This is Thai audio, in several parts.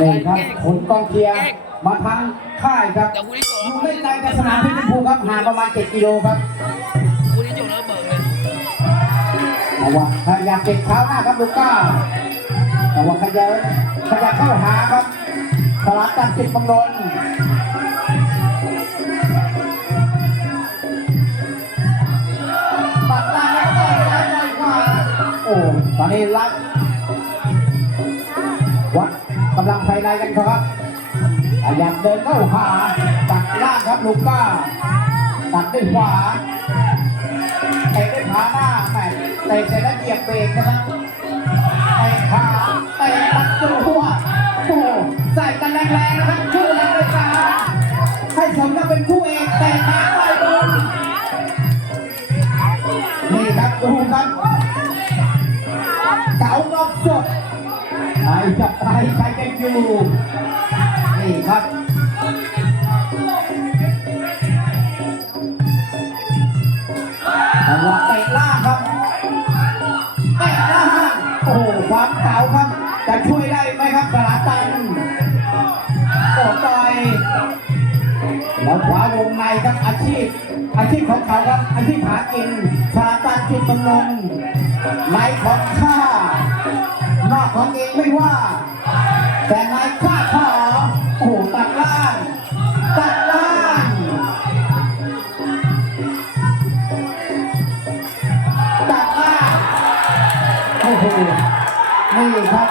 นี่ครับขนกองเชียร์มาทั้งค่ายครับเดี๋ยวคุณที่โจอยู่ไม่ไกลจากสนามเพชรชมพูครับห่างประมาณ 7 กิโลครับคุณที่โจแล้วเบิกเลยแต่ว่าพยายามเก็บเท้าหน้าครับลูก้าแต่ว่าขยันขยันเข้าหาครับสลับตันจิตบังดนตัดล่างแล้วก็ซ้ายไปขวาโอ้ตอนนี้รับวัดกำลังภายในกันครับพยายามเดินเข้าหาตัดล่างครับลูก้าตัดด้วยขวาเตะด้วยขาหน้าแม่เตะเสร็จแล้วเหยียบเบรกนะครับเตะขาเตะตัดตัวหัวโอ้ใส่กันแรงๆนะครับคู่แรงเลยจ้าให้สมกับเป็นคู่เอกเตะขาไปบนนี่ครับดูครับเก๋านอกสด ใครจับใครใครกันอยู่นี่ครับจังหวะเตะล่างครับเตะล่างโอ้โหความเก๋าครับจะช่วยได้ไหมครับสลาตันโอ้ต่อยแล้วขวาวงในครับอาชีพ อาชีพของเขาครับอาชีพหากินสลาตันจุดบำรุงในของข้า นอกของเองไม่ว่า แต่ในข้าขอโอ้ตัดล่างตัดล่างตัดมาโอ้โหนี่ครับ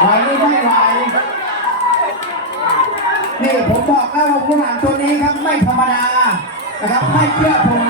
ไหวหรือไม่ไหวนี่ผมบอกแล้วว่าผู้หลังตัวนี้ครับไม่ธรรมดานะครับไม่เชื่อผม